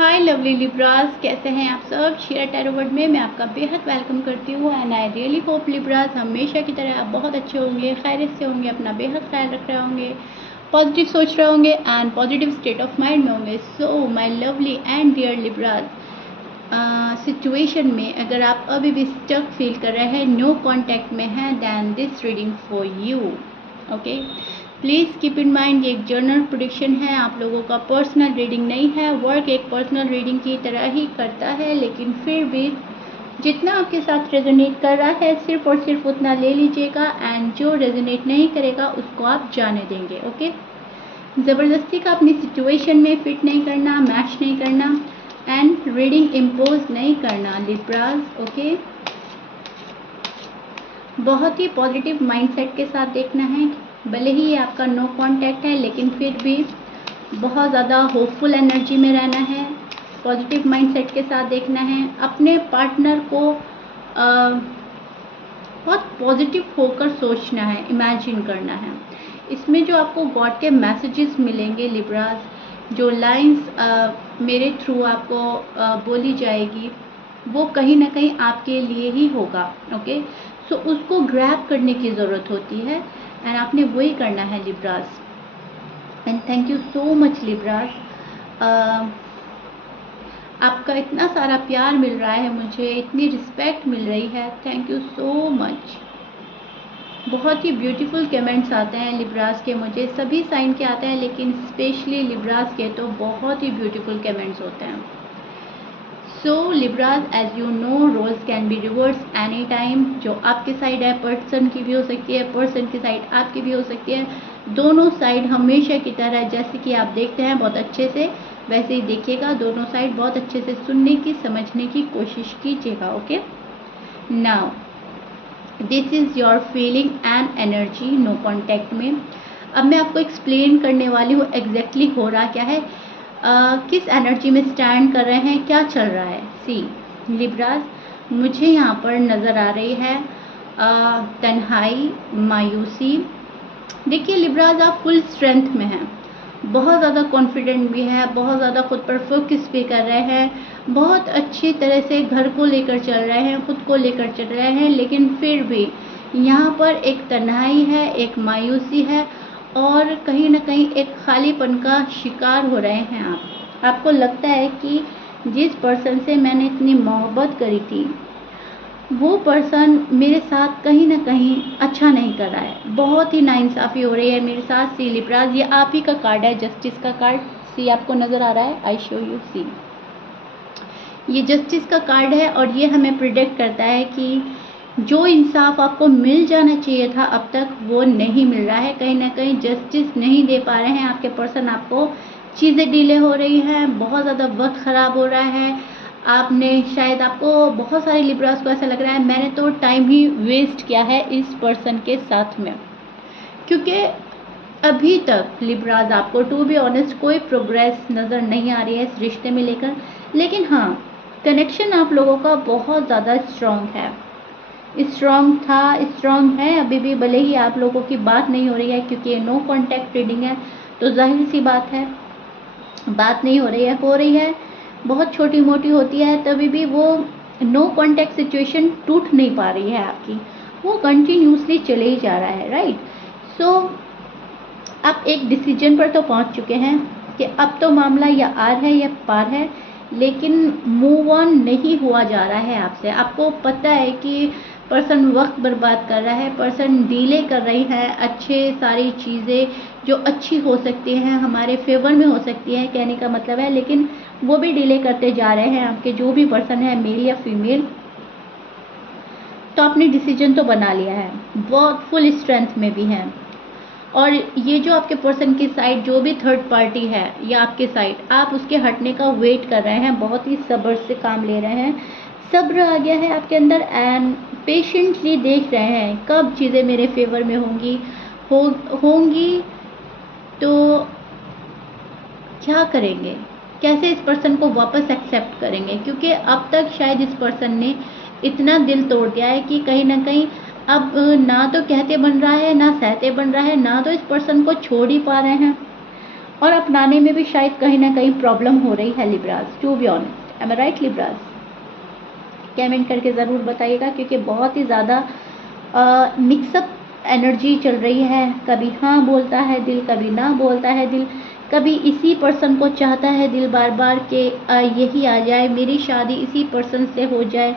हाय lovely Libras, कैसे हैं आप सब। शेयर टैरो वर्ड में मैं आपका बेहद वेलकम करती हूँ and I really hope Libras हमेशा की तरह आप बहुत अच्छे होंगे, खैरियत से होंगे, अपना बेहद ख्याल रख रहे होंगे, पॉजिटिव सोच रहे होंगे and positive state of mind में होंगे। So my lovely and dear Libras, situation में अगर आप अभी भी स्टक फील कर रहे हैं, नो कॉन्टैक्ट में हैं, then this reading for you. Okay, please keep in mind ये एक जर्नल प्रेडिक्शन है, आप लोगों का पर्सनल रीडिंग नहीं है। वर्क एक पर्सनल रीडिंग की तरह ही करता है, लेकिन फिर भी जितना आपके साथ रेजोनेट कर रहा है सिर्फ और सिर्फ उतना ले लीजिएगा एंड जो रेजोनेट नहीं करेगा उसको आप जाने देंगे। ओके, ज़बरदस्ती का अपनी सिचुएशन में फिट नहीं करना, मैच नहीं करना एंड रीडिंग इम्पोज नहीं करना लिब्रास। ओके, बहुत ही पॉजिटिव माइंडसेट के साथ देखना है। भले ही ये आपका नो कांटेक्ट है, लेकिन फिर भी बहुत ज़्यादा होपफुल एनर्जी में रहना है, पॉजिटिव माइंडसेट के साथ देखना है। अपने पार्टनर को बहुत पॉजिटिव होकर सोचना है, इमेजिन करना है। इसमें जो आपको गॉड के मैसेजेस मिलेंगे लिब्रास, जो लाइंस मेरे थ्रू आपको बोली जाएगी, वो कहीं ना कहीं आपके लिए ही होगा। ओके, सो उसको ग्रैब करने की ज़रूरत होती है एंड आपने वही करना है Libras. And thank you so much Libras, आपका इतना सारा प्यार मिल रहा है मुझे, इतनी रिस्पेक्ट मिल रही है, थैंक यू सो मच। बहुत ही ब्यूटीफुल कमेंट्स आते हैं लिब्रास के, मुझे सभी साइन के आते हैं, लेकिन स्पेशली लिब्रास के तो बहुत ही ब्यूटीफुल कमेंट्स होते हैं। So Libras, as you know, roles can be reverse any time. जो आपकी साइड है पर्सन की भी हो सकती है, पर्सन की साइड आपकी भी हो सकती है। दोनों साइड हमेशा की तरह जैसे कि आप देखते हैं बहुत अच्छे से, वैसे ही देखिएगा। दोनों साइड बहुत अच्छे से सुनने की, समझने की कोशिश कीजिएगा। Okay, now this is your feeling and energy no contact में। अब मैं आपको एक्सप्लेन करने वाली हूँ एग्जैक्टली हो रहा क्या है, किस एनर्जी में स्टैंड कर रहे हैं, क्या चल रहा है। सी लिब्रास, मुझे यहाँ पर नज़र आ रही है तन्हाई, मायूसी। देखिए लिब्रास, आप फुल स्ट्रेंथ में हैं, बहुत ज़्यादा कॉन्फिडेंट भी है, बहुत ज़्यादा खुद पर फोकस भी कर रहे हैं, बहुत अच्छी तरह से घर को लेकर चल रहे हैं, खुद को लेकर चल रहे हैं, लेकिन फिर भी यहाँ पर एक तन्हाई है, एक मायूसी है और कहीं ना कहीं एक खालीपन का शिकार हो रहे हैं आप। आपको लगता है कि जिस पर्सन से मैंने इतनी मोहब्बत करी थी वो पर्सन मेरे साथ कहीं ना कहीं अच्छा नहीं कर रहा है, बहुत ही नाइंसाफ़ी हो रही है मेरे साथ। सी लिब्रास, ये आप ही का कार्ड है, जस्टिस का कार्ड। सी आपको नज़र आ रहा है, आई शो यू। सी ये जस्टिस का कार्ड है और ये हमें प्रिडिक्ट करता है कि जो इंसाफ आपको मिल जाना चाहिए था अब तक वो नहीं मिल रहा है। कहीं ना कहीं जस्टिस नहीं दे पा रहे हैं आपके पर्सन, आपको चीज़ें डिले हो रही हैं, बहुत ज़्यादा वक्त ख़राब हो रहा है। आपने शायद, आपको बहुत सारे लिब्रास को ऐसा लग रहा है मैंने तो टाइम ही वेस्ट किया है इस पर्सन के साथ में, क्योंकि अभी तक लिब्रास आपको टू बी ऑनेस्ट कोई प्रोग्रेस नज़र नहीं आ रही है इस रिश्ते में लेकर। लेकिन हाँ, कनेक्शन आप लोगों का बहुत ज़्यादा स्ट्रॉन्ग है, स्ट्रॉन्ग था, स्ट्रॉन्ग है अभी भी। भले ही आप लोगों की बात नहीं हो रही है क्योंकि ये नो कॉन्टैक्ट रीडिंग है, तो जाहिर सी बात है बात नहीं हो रही है, बहुत छोटी मोटी होती है, तभी भी वो नो कॉन्टैक्ट सिचुएशन टूट नहीं पा रही है आपकी, वो कंटिन्यूसली चले ही जा रहा है। राइट, सो आप एक डिसीजन पर तो पहुंच चुके हैं कि अब तो मामला या आर है या पार है, लेकिन मूव ऑन नहीं हुआ जा रहा है आपसे। आपको पता है कि पर्सन वक्त बर्बाद कर रहा है, पर्सन डिले कर रही है अच्छे सारी चीज़ें जो अच्छी हो सकती हैं, हमारे फेवर में हो सकती है, कहने का मतलब है, लेकिन वो भी डिले करते जा रहे हैं आपके जो भी पर्सन है, मेल या फीमेल। तो आपने डिसीजन तो बना लिया है, बहुत फुल स्ट्रेंथ में भी है। और ये जो आपके पर्सन की साइड जो भी थर्ड पार्टी है या आपके साइड, आप उसके हटने का वेट कर रहे हैं, बहुत ही सब्र से काम ले रहे हैं, सब्र आ गया है आपके अंदर एंड पेशेंटली देख रहे हैं कब चीज़ें मेरे फेवर में होंगी तो क्या करेंगे, कैसे इस पर्सन को वापस एक्सेप्ट करेंगे, क्योंकि अब तक शायद इस पर्सन ने इतना दिल तोड़ दिया है कि कहीं ना कहीं अब ना तो कहते बन रहा है, ना सहते बन रहा है, ना तो इस पर्सन को छोड़ ही पा रहे हैं। और अपनाने में भी शायद कहीं ना कहीं प्रॉब्लम हो रही है Libras, to be honest. Am I right Libras? Comment करके ज़रूर बताइएगा, क्योंकि बहुत ही ज़्यादा मिक्सअप एनर्जी चल रही है। कभी हाँ बोलता है दिल, कभी ना बोलता है दिल, कभी इसी पर्सन को चाहता है दिल बार बार कि यही आ जाए, मेरी शादी इसी पर्सन से हो जाए,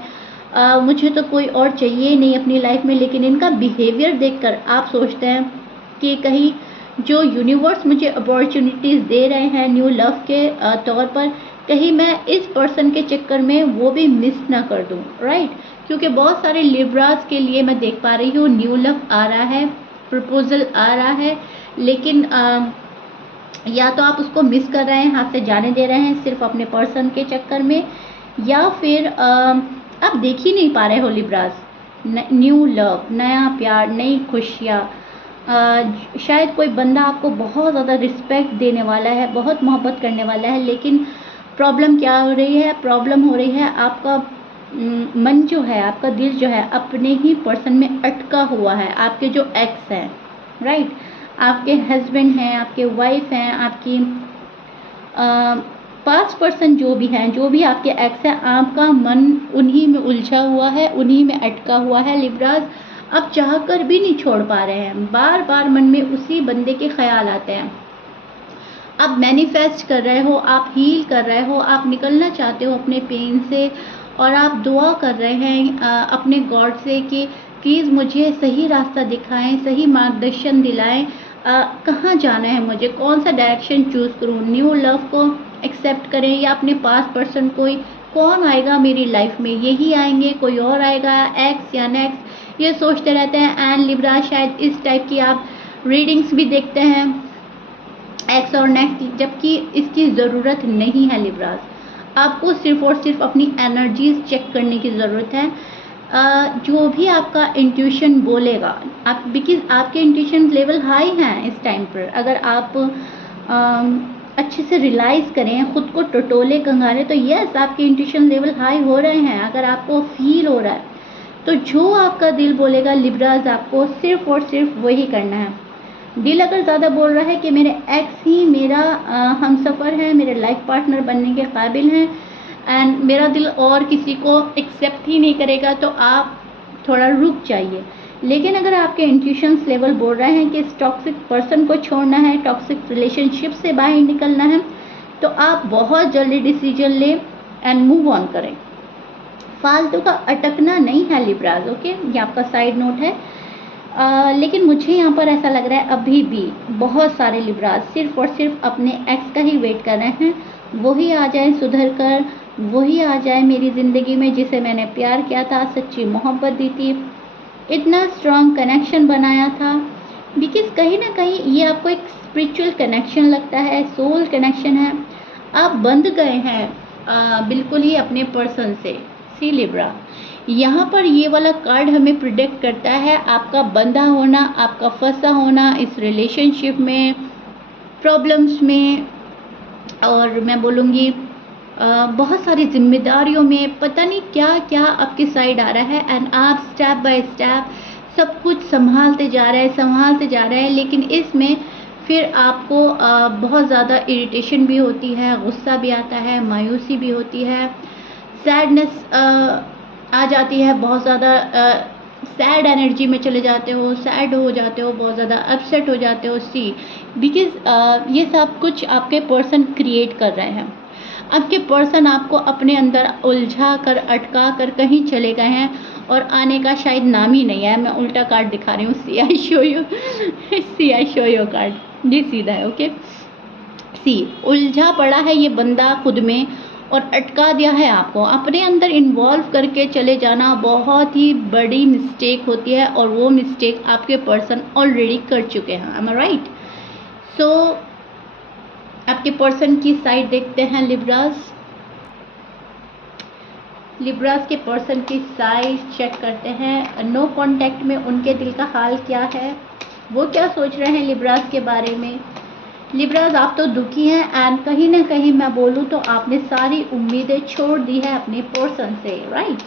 मुझे तो कोई और चाहिए नहीं अपनी लाइफ में। लेकिन इनका बिहेवियर देखकर आप सोचते हैं कि कहीं जो यूनिवर्स मुझे अपॉर्चुनिटीज़ दे रहे हैं न्यू लव के तौर पर, कहीं मैं इस पर्सन के चक्कर में वो भी मिस ना कर दूं, राइट? क्योंकि बहुत सारे लिब्रास के लिए मैं देख पा रही हूँ न्यू लव आ रहा है, प्रपोजल आ रहा है, लेकिन या तो आप उसको मिस कर रहे हैं, हाथ से जाने दे रहे हैं सिर्फ अपने पर्सन के चक्कर में, या फिर आप देख ही नहीं पा रहे हो लिब्रास न्यू लव, नया प्यार, नई खुशियाँ। शायद कोई बंदा आपको बहुत ज़्यादा रिस्पेक्ट देने वाला है, बहुत मोहब्बत करने वाला है, लेकिन प्रॉब्लम क्या हो रही है? प्रॉब्लम हो रही है आपका मन जो है, आपका दिल जो है अपने ही पर्सन में अटका हुआ है। आपके जो एक्स हैं, राइट, आपके हस्बैंड हैं, आपके वाइफ हैं, आपकी पास्ट पर्सन जो भी हैं, जो भी आपके एक्स हैं, आपका मन उन्हीं में उलझा हुआ है, उन्हीं में अटका हुआ है लिब्रास। आप चाह कर भी नहीं छोड़ पा रहे हैं, बार बार मन में उसी बंदे के ख्याल आते हैं। आप मैनिफेस्ट कर रहे हो, आप हील कर रहे हो, आप निकलना चाहते हो अपने पेन से, और आप दुआ कर रहे हैं अपने गॉड से कि प्लीज़ मुझे सही रास्ता दिखाएं, सही मार्गदर्शन दिलाएं, कहाँ जाना है मुझे, कौन सा डायरेक्शन चूज़ करूँ, न्यू लव को एक्सेप्ट करें या अपने पास पर्सन कोई, कौन आएगा मेरी लाइफ में, यही आएंगे, कोई और आएगा, एक्स या नेक्स्ट, ये सोचते रहते हैं। एंड लिब्रा शायद इस टाइप की आप रीडिंग्स भी देखते हैं, एक्स और नेक्स्ट, जबकि इसकी ज़रूरत नहीं है लिब्रास। आपको सिर्फ और सिर्फ अपनी एनर्जीज चेक करने की ज़रूरत है। जो भी आपका इंट्यूशन बोलेगा, आप बिकॉज आपके इंट्यूशन लेवल हाई हैं इस टाइम पर, अगर आप अच्छे से रियलाइज़ करें, ख़ुद को टटोले कंगारे, तो यस आपके इंट्यूशन लेवल हाई हो रहे हैं। अगर आपको फील हो रहा है तो जो आपका दिल बोलेगा लिब्रास, आपको सिर्फ और सिर्फ वही करना है। दिल अगर ज़्यादा बोल रहा है कि मेरे एक्स ही मेरा हमसफ़र है, मेरे लाइफ पार्टनर बनने के काबिल हैं, एंड मेरा दिल और किसी को एक्सेप्ट ही नहीं करेगा, तो आप थोड़ा रुक जाइए। लेकिन अगर आपके इंट्यूशंस लेवल बोल रहे हैं कि इस टॉक्सिक पर्सन को छोड़ना है, टॉक्सिक रिलेशनशिप से बाहर निकलना है, तो आप बहुत जल्दी डिसीजन लें एंड मूव ऑन करें। फालतू का अटकना नहीं है लिब्रास, ओके? ये आपका साइड नोट है। लेकिन मुझे यहाँ पर ऐसा लग रहा है अभी भी बहुत सारे लिब्रास सिर्फ और सिर्फ अपने एक्स का ही वेट कर रहे हैं, वही आ जाए सुधर कर, वही आ जाए मेरी ज़िंदगी में जिसे मैंने प्यार किया था, सच्ची मोहब्बत दी थी, इतना स्ट्रॉन्ग कनेक्शन बनाया था। बिकॉज कहीं ना कहीं ये आपको एक स्पिरिचुअल कनेक्शन लगता है, सोल कनेक्शन है। आप बंध गए हैं बिल्कुल ही अपने पर्सन से। सी लिब्रा, यहाँ पर ये वाला कार्ड हमें प्रिडिक्ट करता है आपका बंधा होना, आपका फंसा होना इस रिलेशनशिप में, प्रॉब्लम्स में, और मैं बोलूँगी बहुत सारी जिम्मेदारियों में, पता नहीं क्या क्या आपकी साइड आ रहा है। एंड आप स्टेप बाय स्टेप सब कुछ संभालते जा रहे हैं, लेकिन इसमें फिर आपको बहुत ज़्यादा इरिटेशन भी होती है, गुस्सा भी आता है, मायूसी भी होती है, सैडनेस आ जाती है, बहुत ज़्यादा सैड एनर्जी में चले जाते हो, सैड हो जाते हो, बहुत ज़्यादा अपसेट हो जाते हो। सी बिकॉज ये सब कुछ आपके पर्सन क्रिएट कर रहे हैं। आपके पर्सन आपको अपने अंदर उलझा कर, अटका कर कहीं चले गए हैं और आने का शायद नाम ही नहीं है। मैं उल्टा कार्ड दिखा रही हूँ, सी आई शो यू कार्ड, ये सीधा है, ओके? सी उलझा पड़ा है ये बंदा खुद में और अटका दिया है आपको। अपने अंदर इन्वॉल्व करके चले जाना बहुत ही बड़ी मिस्टेक होती है, और वो मिस्टेक आपके पर्सन ऑलरेडी कर चुके हैं। M I right? सो आपके पर्सन की साइड देखते हैं लिब्रास। लिब्रास के पर्सन की साइड चेक करते हैं। नो कांटेक्ट में उनके दिल का हाल क्या है, वो क्या सोच रहे हैं लिब्रास के बारे में। लिब्रास, आप तो दुखी हैं, एंड कहीं ना कहीं मैं बोलूँ तो आपने सारी उम्मीदें छोड़ दी है अपने पर्सन से, राइट?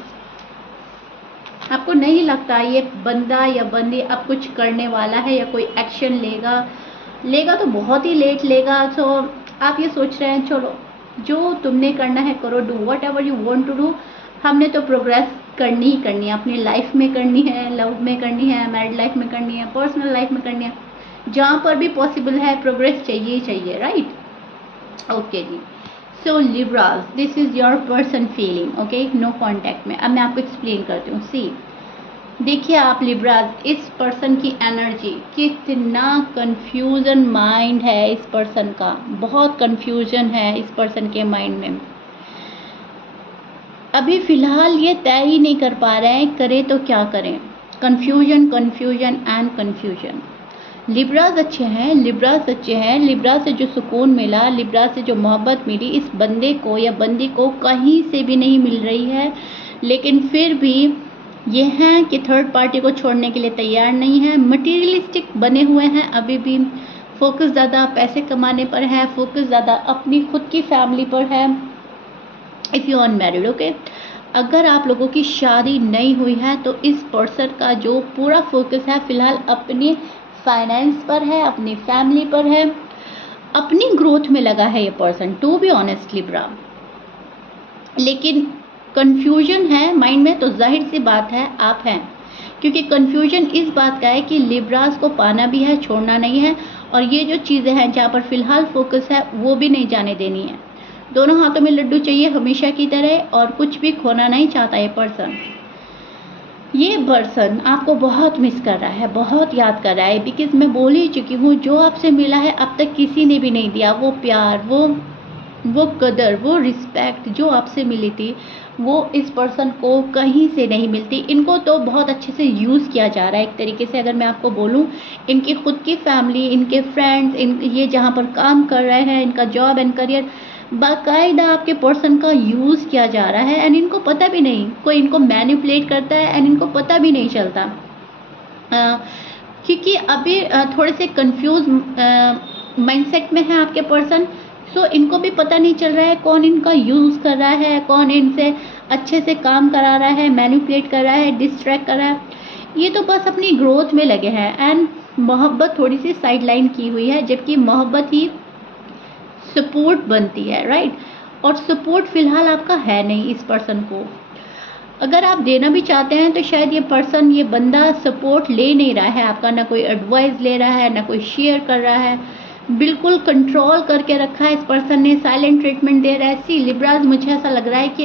आपको नहीं लगता ये बंदा या बंदी अब कुछ करने वाला है या कोई एक्शन लेगा, लेगा तो बहुत ही लेट लेगा। तो आप ये सोच रहे हैं चलो जो तुमने करना है करो, do whatever you want to do. हमने तो प्रोग्रेस करनी ही करनी है, अपनी लाइफ में करनी है, लव में करनी है, मैरिड लाइफ में करनी है, पर्सनल लाइफ में करनी है, जहाँ पर भी पॉसिबल है प्रोग्रेस चाहिए ही चाहिए, राइट। ओके जी, so Libras, this is your person feeling, okay, no contact में। अब मैं आपको एक्सप्लेन करती हूँ। सी, देखिए आप लिब्रास, इस पर्सन की एनर्जी, कितना कंफ्यूजन माइंड है इस पर्सन का, बहुत कंफ्यूजन है इस पर्सन के माइंड में। अभी फिलहाल ये तय ही नहीं कर पा रहे हैं करे तो क्या करें। Confusion confusion and confusion. Libras अच्छे हैं, लिब्रास अच्छे हैं, लिब्रास से जो सुकून मिला, लिब्रास से जो मोहब्बत मिली, इस बंदे को या बंदी को कहीं से भी नहीं मिल रही है। लेकिन फिर भी ये हैं कि थर्ड पार्टी को छोड़ने के लिए तैयार नहीं है, मटीरियलिस्टिक बने हुए हैं अभी भी। फोकस ज़्यादा पैसे कमाने पर है, फोकस ज़्यादा अपनी खुद की फैमिली पर है। इफ़ यू अनमैरिड, ओके, अगर आप लोगों की शादी नहीं हुई है तो इस पर्सन का जो पूरा फोकस है फिलहाल अपने फाइनेंस पर है, अपनी फैमिली पर है, अपनी ग्रोथ में लगा है ये person, to be honest Libra. लेकिन कंफ्यूजन है माइंड में, तो जाहिर सी बात है आप हैं, क्योंकि कंफ्यूजन इस बात का है कि लिब्रास को पाना भी है, छोड़ना नहीं है, और ये जो चीज़ें हैं जहाँ पर फिलहाल फोकस है वो भी नहीं जाने देनी है। दोनों हाथों में लड्डू चाहिए हमेशा की तरह, और कुछ भी खोना नहीं चाहता ये पर्सन। ये पर्सन आपको बहुत मिस कर रहा है, बहुत याद कर रहा है, बिकॉज मैं बोल ही चुकी हूँ जो आपसे मिला है अब तक किसी ने भी नहीं दिया। वो प्यार, वो कदर, वो रिस्पेक्ट जो आपसे मिली थी वो इस पर्सन को कहीं से नहीं मिलती। इनको तो बहुत अच्छे से यूज़ किया जा रहा है एक तरीके से। अगर मैं आपको बोलूँ, इनकी खुद की फैमिली, इनके फ्रेंड्स, ये जहाँ पर काम कर रहे हैं, इनका जॉब एंड करियर, बाकायदा आपके पर्सन का यूज़ किया जा रहा है, एंड इनको पता भी नहीं, कोई इनको मैनिपुलेट करता है एंड इनको पता भी नहीं चलता। क्योंकि अभी थोड़े से कंफ्यूज माइंडसेट में है आपके पर्सन। सो इनको भी पता नहीं चल रहा है कौन इनका यूज़ कर रहा है, कौन इनसे अच्छे से काम करा रहा है, मैनिपुलेट कर रहा है, डिस्ट्रैक्ट कर रहा है। ये तो बस अपनी ग्रोथ में लगे हैं, एंड मोहब्बत थोड़ी सी साइड लाइन की हुई है, जबकि मोहब्बत ही सपोर्ट बनती है, राइट। और सपोर्ट फिलहाल आपका है नहीं इस पर्सन को। अगर आप देना भी चाहते हैं तो शायद ये पर्सन, ये बंदा सपोर्ट ले नहीं रहा है आपका, ना कोई एडवाइस ले रहा है, ना कोई शेयर कर रहा है, बिल्कुल कंट्रोल करके रखा है इस पर्सन ने, साइलेंट ट्रीटमेंट दे रहा है। सी लिब्रास, मुझे ऐसा लग रहा है कि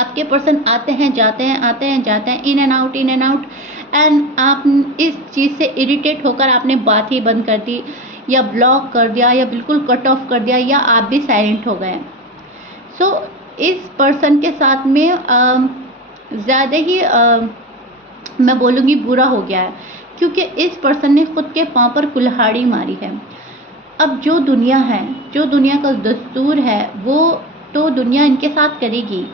आपके पर्सन आते हैं जाते हैं, आते हैं जाते हैं, in and out, in and out, and आप इस चीज़ से इरिटेट होकर आपने बात ही बंद कर दी, या ब्लॉक कर दिया, या बिल्कुल कट ऑफ कर दिया, या आप भी साइलेंट हो गए। सो इस पर्सन के साथ में ज़्यादा ही मैं बोलूँगी बुरा हो गया है, क्योंकि इस पर्सन ने खुद के पाँव पर कुल्हाड़ी मारी है। अब जो दुनिया है, जो दुनिया का दस्तूर है, वो तो दुनिया इनके साथ करेगी।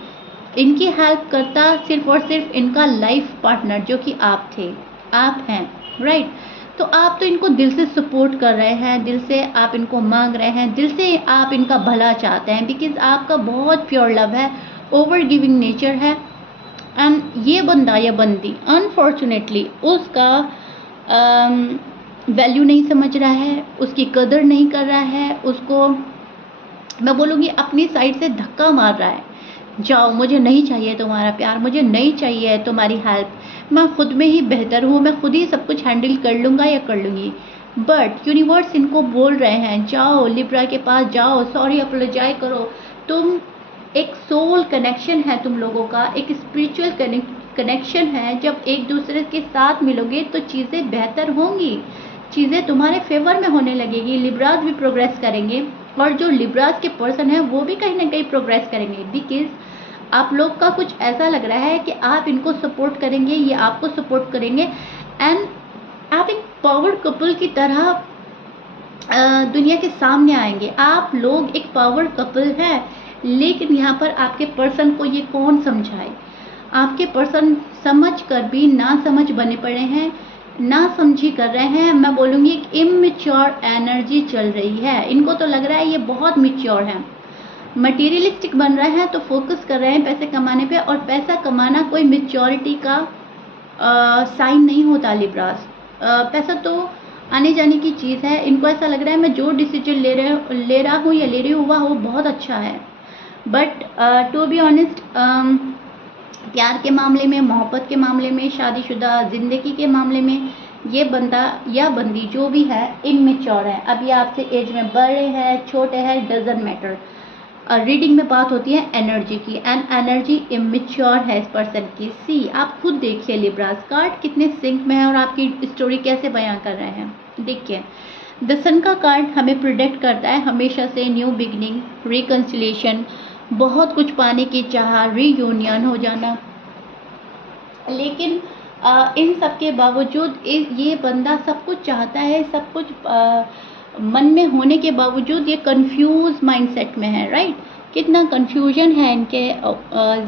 इनकी हेल्प करता सिर्फ और सिर्फ इनका लाइफ पार्टनर, जो कि आप थे, आप हैं, राइट। तो आप तो इनको दिल से सपोर्ट कर रहे हैं, दिल से आप इनको मांग रहे हैं, दिल से आप इनका भला चाहते हैं, बिकॉज आपका बहुत प्योर लव है, ओवर गिविंग नेचर है। एंड ये बंदा या बंदी अनफॉर्चुनेटली उसका वैल्यू नहीं समझ रहा है, उसकी कदर नहीं कर रहा है, उसको मैं बोलूँगी अपनी साइड से धक्का मार रहा है। जाओ, मुझे नहीं चाहिए तुम्हारा प्यार, मुझे नहीं चाहिए तुम्हारी हेल्प, मैं खुद में ही बेहतर हूँ, मैं खुद ही सब कुछ हैंडल कर लूँगा या कर लूँगी। बट यूनिवर्स इनको बोल रहे हैं जाओ लिब्रा के पास जाओ, सॉरी अपोलोजाइज करो। तुम एक सोल कनेक्शन है तुम लोगों का, एक स्पिरिचुअल कनेक्शन है। जब एक दूसरे के साथ मिलोगे तो चीज़ें बेहतर होंगी, चीज़ें तुम्हारे फेवर में होने लगेगी, लिब्रास भी प्रोग्रेस करेंगे, और जो लिब्रास के पर्सन है वो भी कहीं ना कहीं प्रोग्रेस करेंगे। बिकॉज आप लोग का कुछ ऐसा लग रहा है कि आप इनको सपोर्ट करेंगे, ये आपको सपोर्ट करेंगे, एंड आप एक पावर कपल की तरह दुनिया के सामने आएंगे। आप लोग एक पावर कपल है, लेकिन यहाँ पर आपके पर्सन को ये कौन समझाए। आपके पर्सन समझ कर भी ना समझ बने पड़े हैं, ना समझी कर रहे हैं। मैं बोलूँगी एक इमेच्योर एनर्जी चल रही है। इनको तो लग रहा है ये बहुत मैच्योर है, मटेरियलिस्टिक बन रहे हैं, तो फोकस कर रहे हैं पैसे कमाने पे, और पैसा कमाना कोई मैच्योरिटी का साइन नहीं होता लिब्रास। पैसा तो आने जाने की चीज़ है। इनको ऐसा लग रहा है मैं जो डिसीजन ले रहा हूँ या ले रही हुआ वो बहुत अच्छा है, बट टू बी ऑनेस्ट प्यार के मामले में, मोहब्बत के मामले में, शादीशुदा ज़िंदगी के मामले में ये बंदा या बंदी जो भी है इमेच्योर है। अभी आपसे एज में बड़े हैं, छोटे हैं, डजंट मैटर। रीडिंग में बात होती है एनर्जी की, एंड एनर्जी इमेच्योर है इस पर्सन की। सी आप खुद देखिए लिब्रास, कार्ड कितने सिंक में है और आपकी स्टोरी कैसे बयां कर रहे हैं। देखिए द सन का कार्ड हमें प्रिडिक्ट करता है हमेशा से न्यू बिगनिंग, रिकन्सिलेशन, बहुत कुछ पाने की चाह, रीयूनियन हो जाना। लेकिन इन सब के बावजूद ये बंदा सब कुछ चाहता है, सब कुछ मन में होने के बावजूद ये कंफ्यूज माइंडसेट में है, राइट। कितना कंफ्यूजन है इनके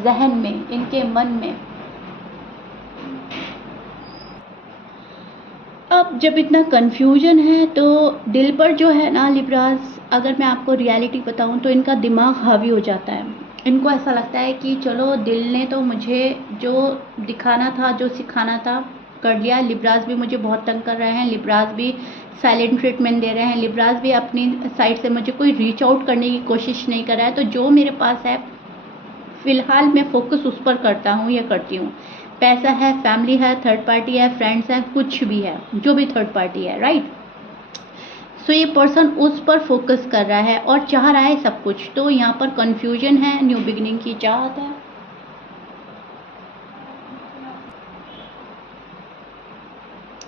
जहन में, इनके मन में। अब जब इतना कंफ्यूजन है तो दिल पर जो है ना लिब्रास, अगर मैं आपको रियलिटी बताऊं तो इनका दिमाग हावी हो जाता है। इनको ऐसा लगता है कि चलो दिल ने तो मुझे जो दिखाना था, जो सिखाना था कर लिया। लिब्रास भी मुझे बहुत तंग कर रहे हैं, लिब्रास भी साइलेंट ट्रीटमेंट दे रहे हैं, लिब्रास भी अपनी साइड से मुझे कोई रीच आउट करने की कोशिश नहीं कर रहा है। तो जो मेरे पास है फ़िलहाल मैं फोकस उस पर करता हूँ या करती हूँ। पैसा है, फैमिली है, थर्ड पार्टी है, फ्रेंड्स हैं, कुछ भी है, जो भी थर्ड पार्टी है, राइट। सो ये पर्सन उस पर फोकस कर रहा है और चाह रहा है सब कुछ। तो यहाँ पर कंफ्यूजन है, न्यू बिगिनिंग की चाहत है।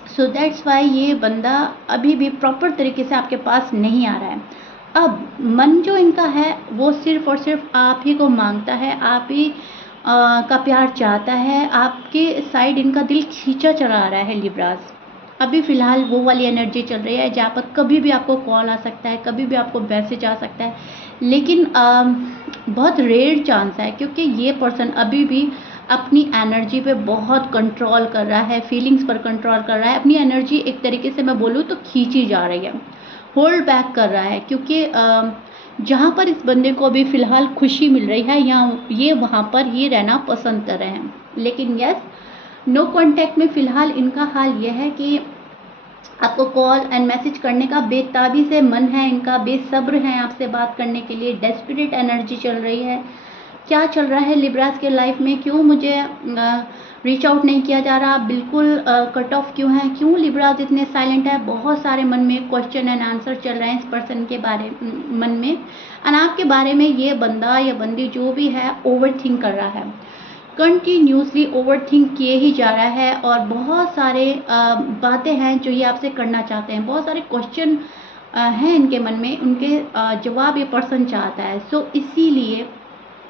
सो दैट्स वाई ये बंदा अभी भी प्रॉपर तरीके से आपके पास नहीं आ रहा है। अब मन जो इनका है वो सिर्फ और सिर्फ आप ही को मांगता है, आप ही का प्यार चाहता है, आपके साइड इनका दिल खींचा चला आ रहा है लिब्रास। अभी फ़िलहाल वो वाली एनर्जी चल रही है जहाँ पर कभी भी आपको कॉल आ सकता है, कभी भी आपको मैसेज आ सकता है, लेकिन बहुत रेयर चांस है, क्योंकि ये पर्सन अभी भी अपनी एनर्जी पे बहुत कंट्रोल कर रहा है, फीलिंग्स पर कंट्रोल कर रहा है। अपनी एनर्जी एक तरीके से मैं बोलूँ तो खींची जा रही है, होल्ड बैक कर रहा है, क्योंकि जहाँ पर इस बंदे को अभी फ़िलहाल खुशी मिल रही है या ये वहाँ पर ही रहना पसंद कर रहे हैं। लेकिन यस, नो कांटेक्ट में फ़िलहाल इनका हाल यह है कि आपको कॉल एंड मैसेज करने का बेताबी से मन है इनका, बेसब्र हैं आपसे बात करने के लिए, डेस्परेट एनर्जी चल रही है। क्या चल रहा है लिब्रास के लाइफ में, क्यों मुझे रीच आउट नहीं किया जा रहा, बिल्कुल कट ऑफ क्यों है, क्यों लिब्रास इतने साइलेंट है। बहुत सारे मन में क्वेश्चन एंड आंसर चल रहे हैं इस पर्सन के बारे मन में, एंड आपके बारे में ये बंदा या बंदी जो भी है ओवर थिंक कर रहा है, कंटिन्यूसली ओवर थिंक किए ही जा रहा है। और बहुत सारे बातें हैं जो ये आपसे करना चाहते हैं, बहुत सारे क्वेश्चन हैं इनके मन में, उनके जवाब ये पर्सन चाहता है। सो इसीलिए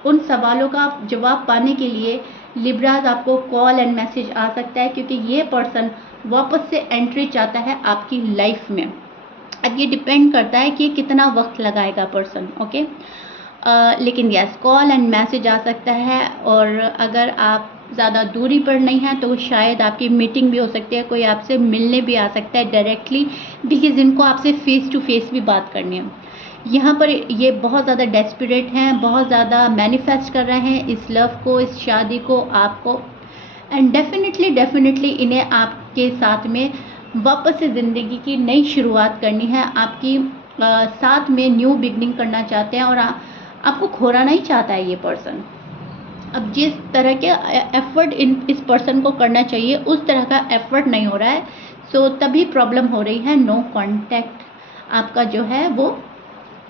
उन सवालों का जवाब पाने के लिए लिब्रास आपको कॉल एंड मैसेज आ सकता है, क्योंकि ये पर्सन वापस से एंट्री चाहता है आपकी लाइफ में। अब ये डिपेंड करता है कि कितना वक्त लगाएगा पर्सन, ओके। लेकिन यस, कॉल एंड मैसेज आ सकता है, और अगर आप ज़्यादा दूरी पर नहीं हैं तो शायद आपकी मीटिंग भी हो सकती है, कोई आपसे मिलने भी आ सकता है डायरेक्टली, बिकॉज इनको आपसे फेस टू फेस भी बात करनी है। यहाँ पर ये बहुत ज़्यादा डेस्परेट हैं, बहुत ज़्यादा मैनिफेस्ट कर रहे हैं इस लव को, इस शादी को, आपको, एंड डेफिनेटली इन्हें आपके साथ में वापस से ज़िंदगी की नई शुरुआत करनी है, आपकी साथ में न्यू बिगनिंग करना चाहते हैं, और आपको खोना नहीं चाहता है ये पर्सन। अब जिस तरह के एफर्ट इस पर्सन को करना चाहिए उस तरह का एफर्ट नहीं हो रहा है, सो तभी प्रॉब्लम हो रही है। नो कांटेक्ट आपका जो है वो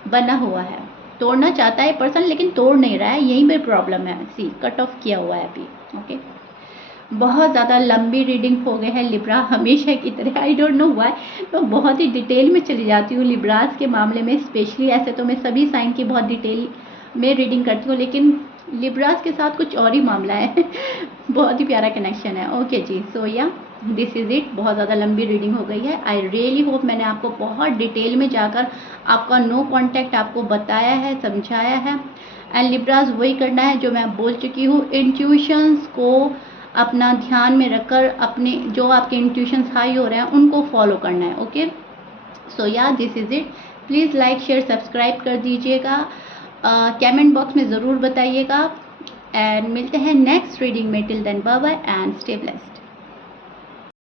बना हुआ है, तोड़ना चाहता है पर्सन लेकिन तोड़ नहीं रहा है, यहीं पे प्रॉब्लम है। सी कट ऑफ किया हुआ है अभी, ओके। बहुत ज़्यादा लंबी रीडिंग हो गई है लिब्रा, हमेशा की तरह। आई डोंट नो व्हाई, मैं बहुत ही डिटेल में चली जाती हूँ लिब्रास के मामले में स्पेशली। ऐसे तो मैं सभी साइन की बहुत डिटेल में रीडिंग करती हूँ, लेकिन लिब्रास के साथ कुछ और ही मामला है। बहुत ही प्यारा कनेक्शन है, ओके जी। सो या दिस इज़ इट। बहुत ज़्यादा लंबी रीडिंग हो गई है। आई रियली होप मैंने आपको बहुत डिटेल में जाकर आपका नो कांटेक्ट आपको बताया है, समझाया है। एंड लिब्रास वही करना है जो मैं बोल चुकी हूँ, इंट्यूशंस को अपना ध्यान में रखकर अपने जो आपके इंट्यूशंस हाई हो रहे हैं उनको फॉलो करना है, ओके। सो या this is it. Please like share subscribe कर दीजिएगा, कमेंट बॉक्स में ज़रूर बताइएगा, एंड मिलते हैं नेक्स्ट रीडिंग में। Till then bye bye and stay blessed.